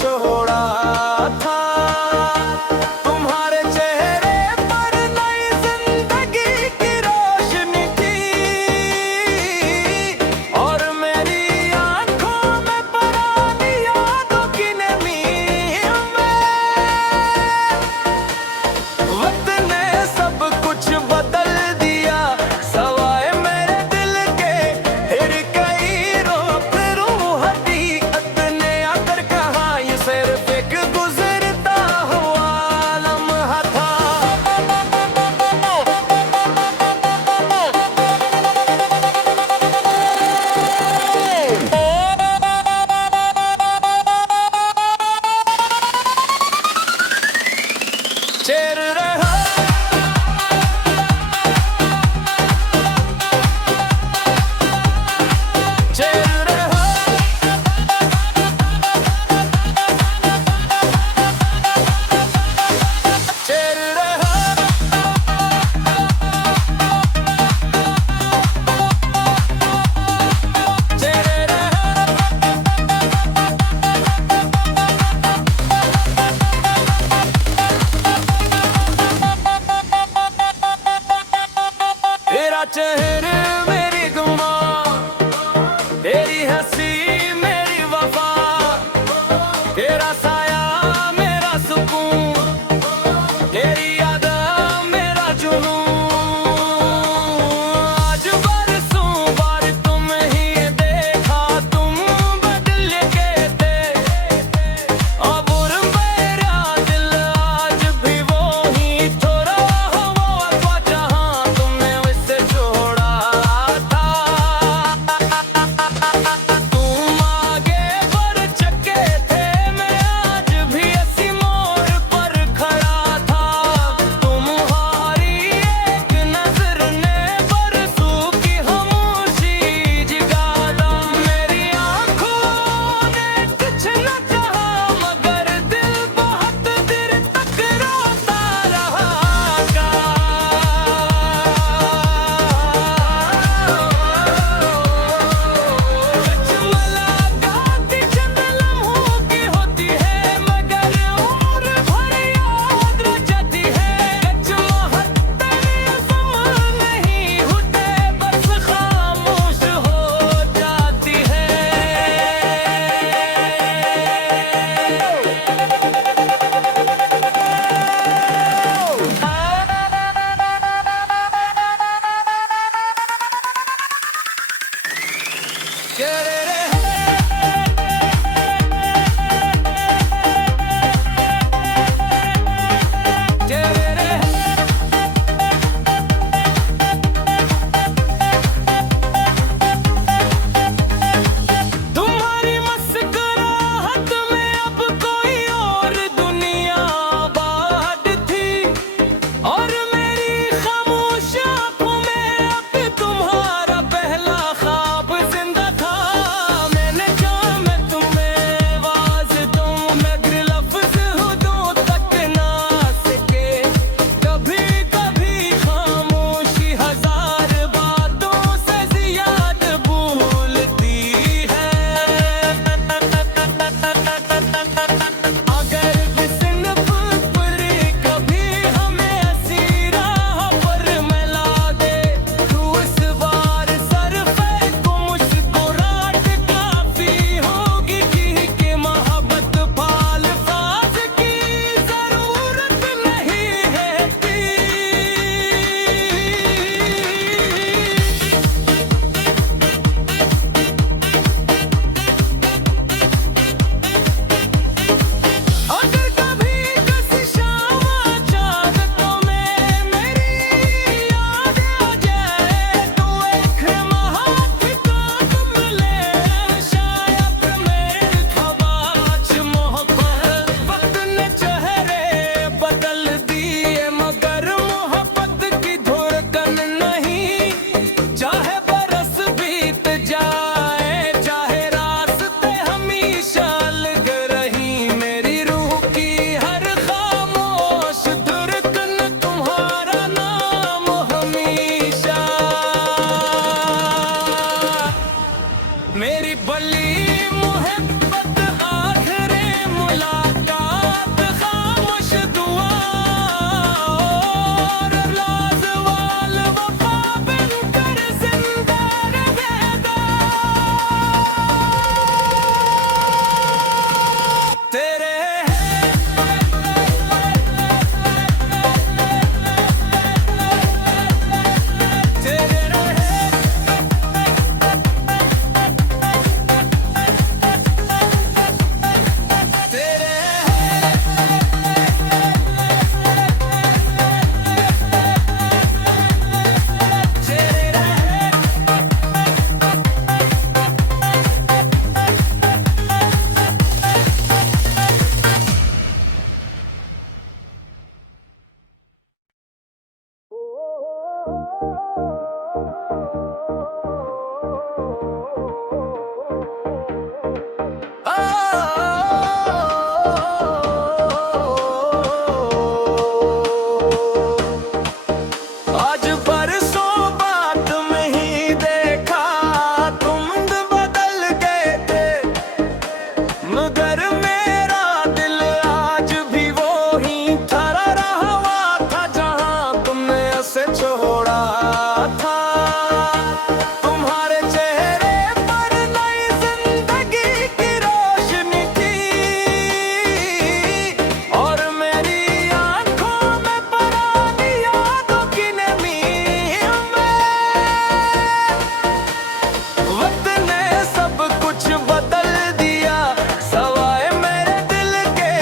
छोड़ा था। तुम्हारे चेहरे पर नई जिंदगी की रोशनी थी और मेरी आंखों में पुरानी यादों की नमी में। वक्त ने सब कुछ बदल दिया सवाए मेरे दिल के। फिर कई रो फिरूं हकीकत ने आकर कहा ये मगर मेरा दिल आज भी वो ही ठहरा हुआ था जहां तुमने उसे छोड़ा था। तुम्हारे चेहरे पर नई जिंदगी की रोशनी थी और मेरी आंखों में पुरानी यादों की नमी में। वक्त ने सब कुछ बदल दिया सवाए मेरे दिल के।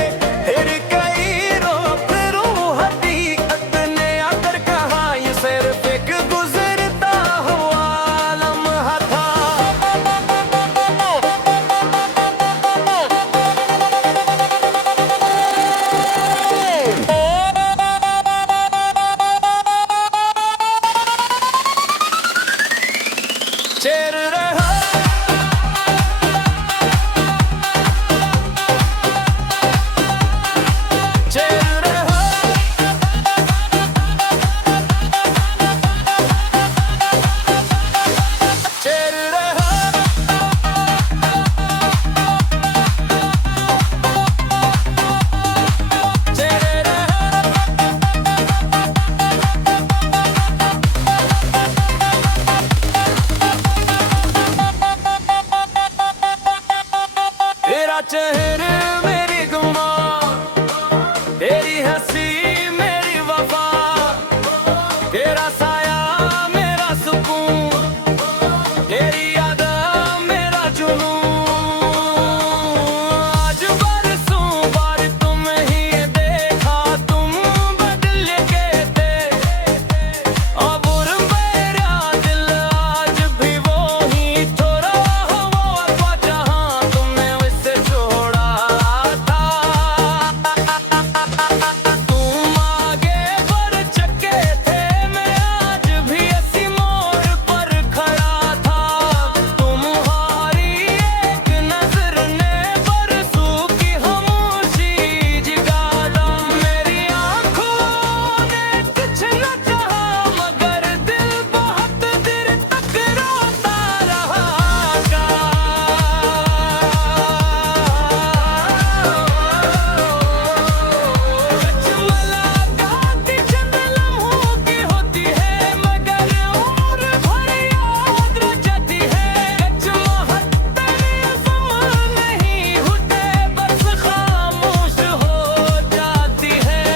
फिर कई रोक रूह हकीकत ने आकर कहा ये सिर्फ एक गुजरता हुआ लम्हा था। चेर रहा चेर रहा चेर रहा चेर रहा तेरा चेहरे मेरी गुमा, तेरी हंसी मेरी वफा, तेरा साया मेरा सुकून, तेरी याद मेरा जुनून। आज बरसों बाद तुम ही देखा, तुम बदल गए थे। अब मेरा दिल आज भी वो ही थोड़ा हुआ था जहां तुमने उसे छोड़ा था। तुम आगे बढ़ चुके थे, मैं आज भी इसी मोड़ पर खड़ा था। तुम्हारी एक नजर ने बरसों की खामोशी जगा दी। मेरी आंखों ने कुछ न कहा मगर दिल बहुत देर तक रोता रहा। मुलाकात चंद लम्हों की होती है मगर उम्र भर याद रह जाती है। मोहब्बत नहीं होते बस खामोश हो जाती है।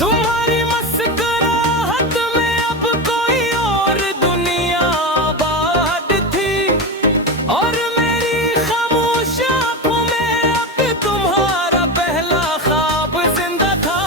तुम्हारी मुस्कुराहट में अब कोई और दुनिया आबाद थी और मेरी खामोश आंखों में अब तुम्हारा पहला ख्वाब जिंदा था।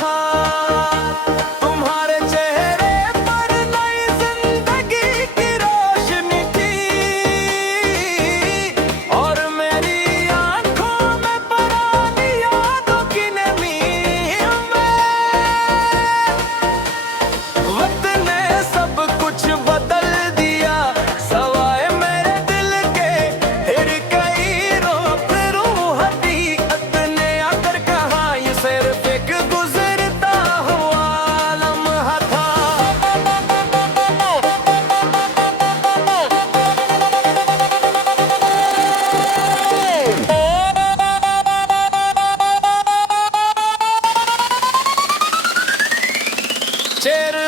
था। तुम्हारे चेहरे पर नई जिंदगी की रोशनी थी और मेरी आंखों में पुरानी यादों की नमी में। वक्त ने सब कुछ बदल दिया सवाए मेरे दिल के। फिर कई रोक रूह हकीकत ने आकर कहा ये सिर्फ एक गुजरता हुआ लम्हा था। चेहरे